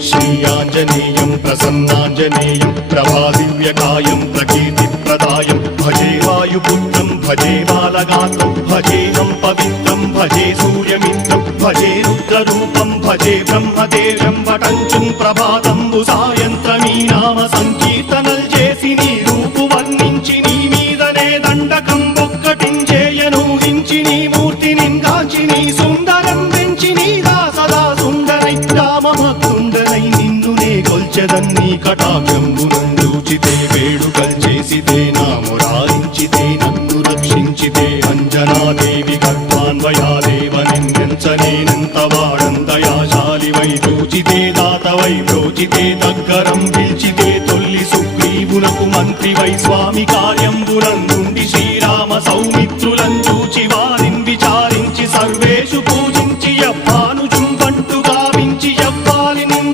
श्रीयाञ्जनेयं प्रसन्नाञ्जनेयं प्रभादिव्यकायं प्रकीर्तिप्रदायं भजे वायुपुत्रं भजे बालगात्रं भजेऽहं पवित्रं भजे सूर्यमित्रं भजे रुद्ररूपं भजे ब्रह्मदेवं वटञ्चुं प्रभाతంబు సాయంత్రమీ నామ సంకీర్తనల్ చేసి నీ రూపు వర్ణించి నీ మీదనే దండకం ఒక్కటించేయను హించి నీ మూర్తిని గాంచి నీ సుందరం పెంచి నీ దాసదా సుందరై రామభక్తుండనై నిన్నునే కొల్చెదన్ని కటాక్షంబునందూచితే వేడుకల్ చేసితే నా మురారించితే నన్ను రక్షించితే అంజనాదేవి గర్భాన్వయాదేవనెంచనేనంత వాడంతయాశాలివై చూచితే దాతవై బ్రోచితే దగ్గరం పిలిచితే తొల్లి సుగ్రీవునకు మంత్రివై స్వామి కార్యంబునందు